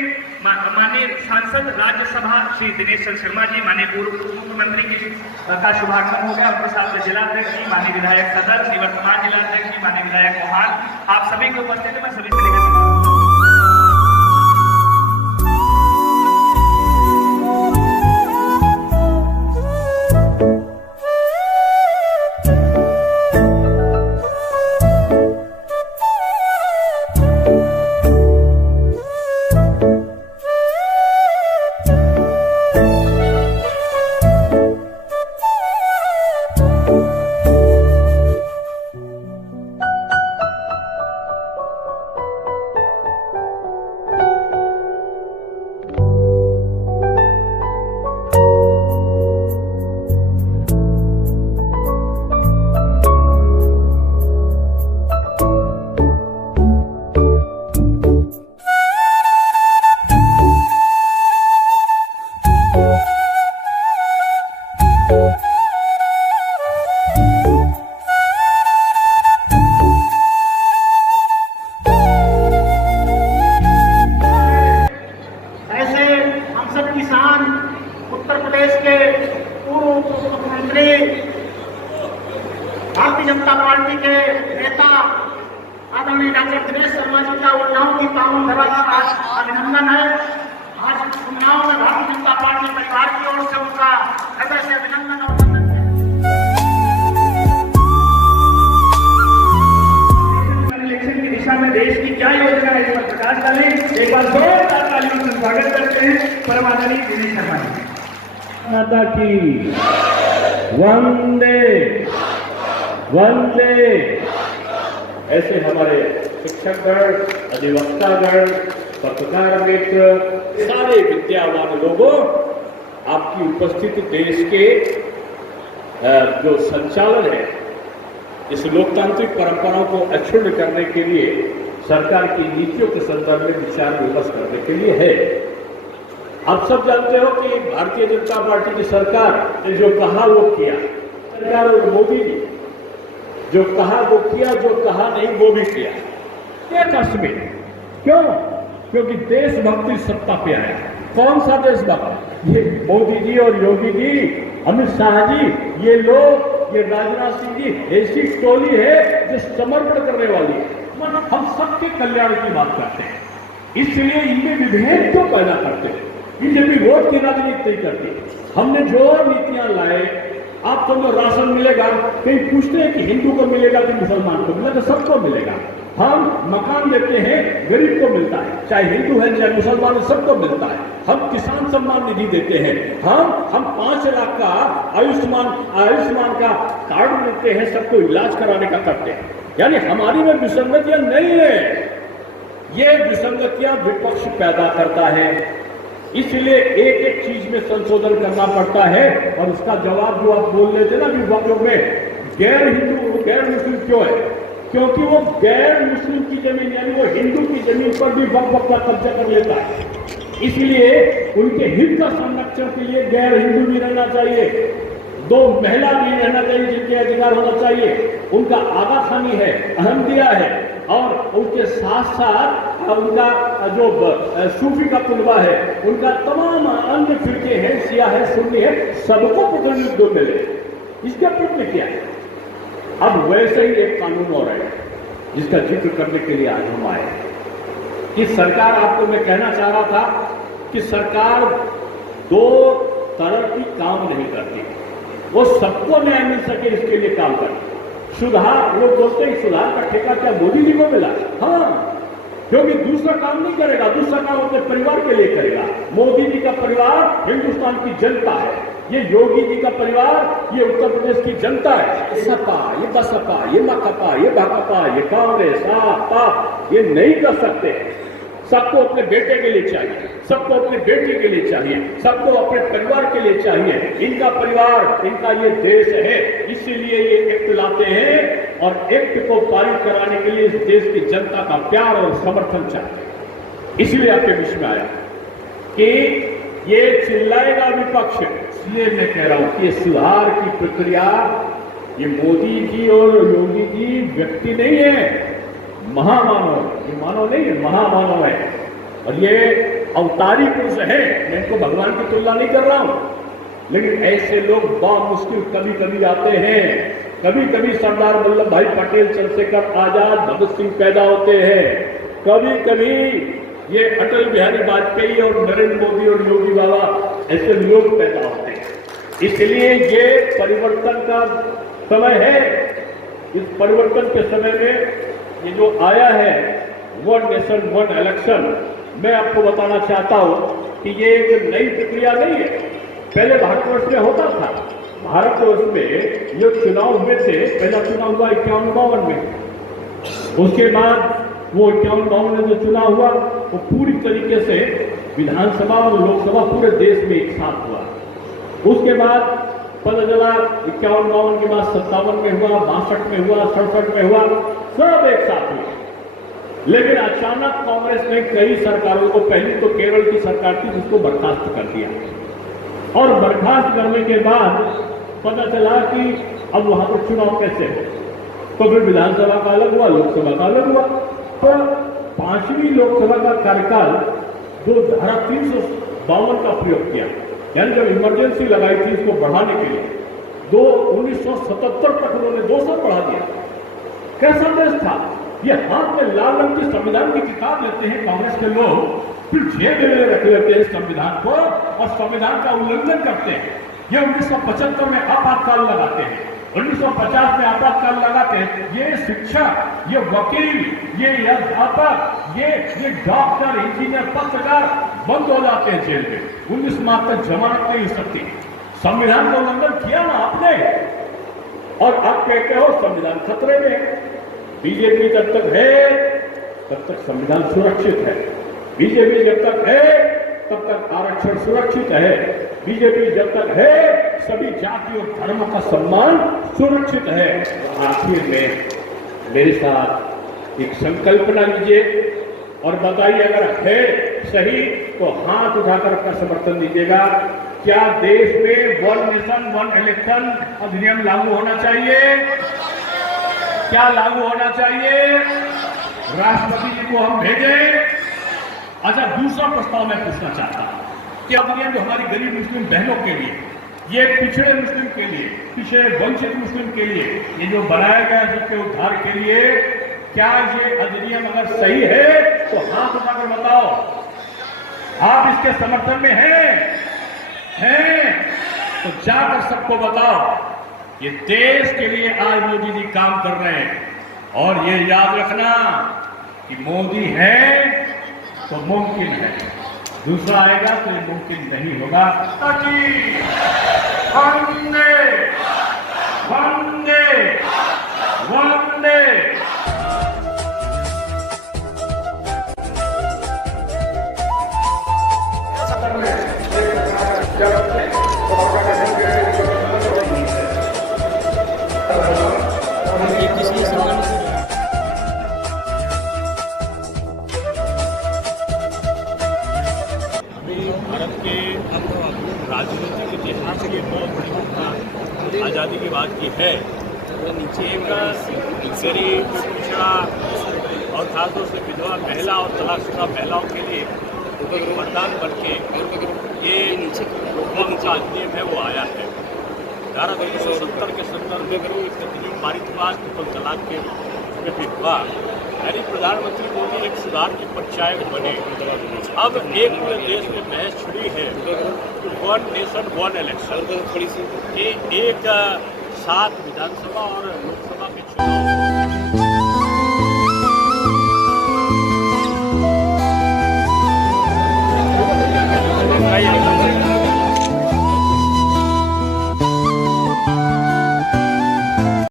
में माननीय सांसद राज्यसभा श्री दिनेश चंद्र शर्मा जी, माननीय पूर्व मुख्यमंत्री जी का शुभारंभ हो गया। उनके साथ में जिलाध्यक्ष जी, माननीय विधायक सदर, निवर्तमान जिलाध्यक्ष जी, माननीय विधायक मोहान, आप सभी को उपस्थित है। मैं सभी से उत्तर प्रदेश के पूर्व मुख्यमंत्री, भारतीय जनता पार्टी के नेता आदरणीय डॉक्टर दिनेश शर्मा जी का उन्नाव की पावन धरा पर आज अभिनंदन है। आज उन्नाव में भारतीय जनता पार्टी परिवार की ओर से उनका हृदय से अभिनंदन और इलेक्शन की दिशा में देश की क्या योजना है इस पर प्रकाश डालें। एक बार जोरदार तालियों से स्वागत करते हैं परम आदरणीय दिनेश शर्मा जी। माता की वंदे वंदे। ऐसे हमारे शिक्षकगण, अधिवक्तागण, पत्रकार मित्र, सारे विद्यावान लोगों, आपकी उपस्थिति देश के जो संचालन है, इस लोकतांत्रिक परंपराओं को अक्षुण्ण करने के लिए सरकार की नीतियों के संदर्भ में विचार विमर्श करने के लिए है। आप सब जानते हो कि भारतीय जनता पार्टी की सरकार ने जो कहा वो किया। सरकार और मोदी जी जो कहा वो किया, जो कहा नहीं वो भी किया। एक अर्थ में क्यों? क्योंकि देशभक्ति सत्ता पे आया। कौन सा देशभक्त? ये मोदी जी और योगी जी, अमित शाह जी, ये लोग, ये राजनाथ सिंह जी, ऐसी टोली है जो समर्पण करने वाली है। हम सबके कल्याण की बात करते हैं, इसलिए इनमें विभेद क्यों पैदा करते हैं? इनसे भी वोट की राजनीति नहीं करती। हमने जो नीतियां लाए, आप सबको राशन मिलेगा, कहीं पूछते हैं कि हिंदू को मिलेगा कि मुसलमान को मिलेगा? सबको मिलेगा। हम मकान देते हैं, गरीब को मिलता है, चाहे हिंदू है चाहे मुसलमान है, सबको मिलता है। हम किसान सम्मान निधि देते हैं, हम 5 लाख का आयुष्मान का कार्ड देते हैं, सबको इलाज कराने का करते हैं। यानी हमारी में विसंगतियां नहीं है, ये विसंगतियां विपक्ष पैदा करता है। इसलिए एक एक चीज में संशोधन करना पड़ता है। और उसका जवाब जो आप बोल रहे थे ना विपक्षों में, गैर हिंदू गैर मुस्लिम क्यों है? क्योंकि वो गैर मुस्लिम की जमीन यानी वो हिंदू की जमीन पर भी वक्फ का कब्जा कर लेता है। इसलिए उनके हित का संरक्षण के लिए गैर हिंदू भी रहना चाहिए, 2 महिला भी रहना चाहिए जिनके अधिकार होना चाहिए। उनका आगा खानी है, अहमदिया है, और उसके साथ साथ उनका जो सूफी का कुनबा है, उनका तमाम अन्य फिरके हैं, शिया है, सुन्नी है, सबको प्रतिनिधित्व मिले। इसके प्रति क्या है? अब वैसे ही एक कानून और है जिसका जिक्र करने के लिए आज हम आए कि सरकार, आपको मैं कहना चाह रहा था कि सरकार 2 तरह की काम नहीं करती, वो सबको न्याय मिल सके इसके लिए काम करती। सुधार, लोग बोलते हैं सुधार का ठेका क्या मोदी जी को मिला? हाँ, क्योंकि दूसरा काम नहीं करेगा, दूसरा काम अपने परिवार के लिए करेगा। मोदी जी का परिवार हिंदुस्तान की जनता है, ये योगी जी का परिवार ये उत्तर प्रदेश की जनता है। सपा, ये बसपा, ये मकपा, ये भाकपा, ये कांग्रेस, आप ये नहीं कर सकते। सबको अपने बेटे के लिए चाहिए, सबको अपनी बेटी के लिए चाहिए, सबको अपने परिवार के लिए चाहिए। इनका परिवार, इनका ये देश है, इसीलिए ये एक्ट लाते हैं और एक्ट को पारित कराने के लिए इस देश की जनता का प्यार और समर्थन चाहते हैं। इसलिए आपके बीच में आया कि ये चिल्लाएगा विपक्ष, इसलिए मैं कह रहा हूं कि ये सुधार की प्रक्रिया, ये मोदी जी और योगी जी व्यक्ति नहीं है, महामानव, ये मानव नहीं है, महामानव है। और ये अवतारी पुरुष है, मैं इनको भगवान की तुलना नहीं कर रहा हूं, लेकिन ऐसे लोग बामुश्किल कभी कभी आते हैं। कभी कभी सरदार वल्लभ भाई पटेल, चंद्रशेखर आजाद, भगत सिंह पैदा होते हैं, कभी कभी ये अटल बिहारी वाजपेयी और नरेंद्र मोदी और योगी बाबा ऐसे लोग पैदा होते हैं। इसलिए ये परिवर्तन का समय है। इस परिवर्तन के समय में ये जो आया है वन नेशन वन इलेक्शन, मैं आपको बताना चाहता हूं कि ये एक नई प्रक्रिया नहीं है। पहले भारतवर्ष में होता था, भारतवर्ष में जो चुनाव हुए थे, पहला चुनाव हुआ 51-52 में, उसके बाद वो 51-52 में जो चुनाव हुआ वो पूरी तरीके से विधानसभा और लोकसभा पूरे देश में एक साथ हुआ। उसके बाद पता चला 51-52 के बाद 57 में हुआ, 62 में हुआ, 67 में हुआ, सब एक साथ हुआ। लेकिन अचानक कांग्रेस ने कई सरकारों को, पहली तो केरल की सरकार थी जिसको बर्खास्त कर दिया, और बर्खास्त करने के बाद पता चला कि अब वहां पर चुनाव कैसे हो, तो फिर विधानसभा का अलग हुआ, लोकसभा का अलग हुआ। तो 5वीं लोकसभा का कार्यकाल जो धारा 352 का प्रयोग किया, यानी जब इमरजेंसी लगाई थी इसको बढ़ाने के लिए, 1977 तक उन्होंने 2 साल बढ़ा दिया। कैसा देश था ये? हाथ में लाल रंग की संविधान की किताब लेते हैं कांग्रेस के लोग, फिर जेल में रख लेते हैं संविधान को और संविधान का उल्लंघन करते हैं। ये 1975 में आपातकाल लगाते हैं, 1950 में आपातकाल लगाते हैं। ये शिक्षा, ये वकील, ये अध्यापक, ये डॉक्टर, इंजीनियर, पत्रकार बंद हो जाते हैं जेल में। 19 माह तक जमानत नहीं हो सकती। संविधान का उल्लंघन किया ना आपने, और आप कहते हो संविधान खतरे में। बीजेपी जब तक है तब तक संविधान सुरक्षित है, बीजेपी जब तक है तब तक आरक्षण सुरक्षित है, बीजेपी जब तक है सभी जाति और धर्मों का सम्मान सुरक्षित है। आखिर में मेरे साथ एक संकल्पना लीजिए और बताइए, अगर है सही तो हाथ उठाकर अपना समर्थन दीजिएगा। क्या देश में वन नेशन वन इलेक्शन अधिनियम लागू होना चाहिए? क्या लागू होना चाहिए? राष्ट्रपति जी को हम भेजें? अच्छा, दूसरा प्रस्ताव मैं पूछना चाहता हूं कि अधिनियम जो हमारी गरीब मुस्लिम बहनों के लिए, ये पिछड़े मुस्लिम के लिए, पिछड़े वंचित मुस्लिम के लिए ये जो बनाया गया है सबके उद्धार के लिए, क्या ये अधिनियम अगर सही है तो हाथ उठाकर बताओ, आप इसके समर्थन में हैं? तो जाकर सबको बताओ, ये देश के लिए आज मोदी जी काम कर रहे हैं। और ये याद रखना कि मोदी है तो मुमकिन है, दूसरा आएगा तो ये मुमकिन नहीं होगा। वंदे वंदे वंदे। भारत के राजनीतिक इतिहास की बहुत बड़ी घटना आज़ादी के बाद की है। एक गरीब, पिछड़ा और खासतौर से विधवा महिला और तलाकशुदा महिलाओं के लिए वरदान बन के ये लोकपाल का अधिनियम है वो आया है। धारा 270 के संदर्भ में एक अधिनियम पारित हुआ, ट्रिपल तलाक के उसमें भी हुआ, यानी प्रधानमंत्री मोदी एक सुधार के पंचायत बने। अब एक पूरे देश में बहस छिड़ी है कि वन नेशन वन इलेक्शन, कि एक साथ विधानसभा और लोकसभा